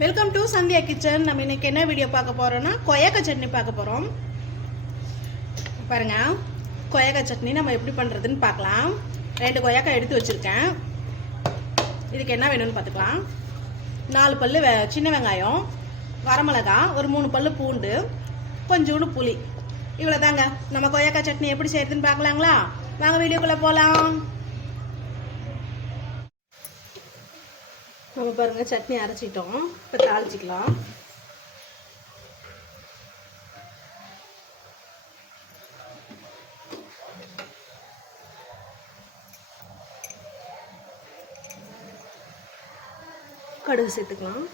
Welcome to Sandhya kitchen நம்ம இன்னைக்கு என்ன வீடியோ பார்க்க போகிறோன்னா கொயக்கா சட்னி பார்க்க போகிறோம் பாருங்க கொயக்கா சட்னி நம்ம எப்படி பண்ணுறதுன்னு பார்க்கலாம். ரெண்டு கொயக்காய் எடுத்து வச்சுருக்கேன். இதுக்கு என்ன வேணும்னு பார்த்துக்கலாம். நாலு பல்லு வெ- சின்ன வெங்காயம் வரமிளகா ஒரு மூணு பல் பூண்டு கொஞ்சோண்டு புளி. இவ்வளோதாங்க நம்ம கொய்யாக்காய் சட்னி எப்படி செய்யறதுன்னு பார்க்கலாங்களா? வாங்க வீடியோக்குள்ளே போகலாம் நம்ம பாருங்க சட்னி அரைச்சிட்டோம். இப்போ தாளிச்சிக்கலாம். கடுகு சேர்த்துக்கலாம்.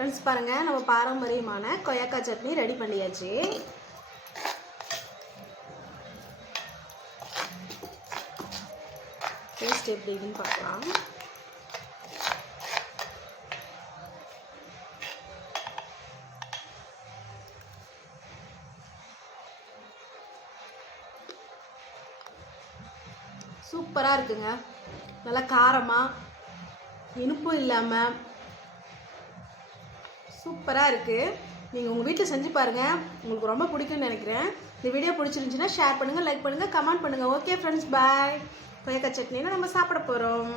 ஃப்ரெண்ட்ஸ் பாருங்கள் நம்ம பாரம்பரியமான கொய்யாக்காய் சட்னி ரெடி பண்ணியாச்சு. டேஸ்ட் எப்படி இருக்குன்னு பார்க்கலாம். சூப்பராக இருக்குங்க. நல்லா காரமாக இனிப்பும் இல்லாமல் சூப்பராக இருக்குது நீங்கள் உங்கள் வீட்டில் செஞ்சு பாருங்கள் உங்களுக்கு ரொம்ப பிடிக்கும்னு நினைக்கிறேன். இந்த வீடியோ பிடிச்சிருந்துச்சின்னா ஷேர் பண்ணுங்கள் லைக் பண்ணுங்கள் கமெண்ட் பண்ணுங்கள் ஓகே ஃப்ரெண்ட்ஸ் பாய் கொய்யாக்காய் சட்னினா நம்ம சாப்பிட போகிறோம்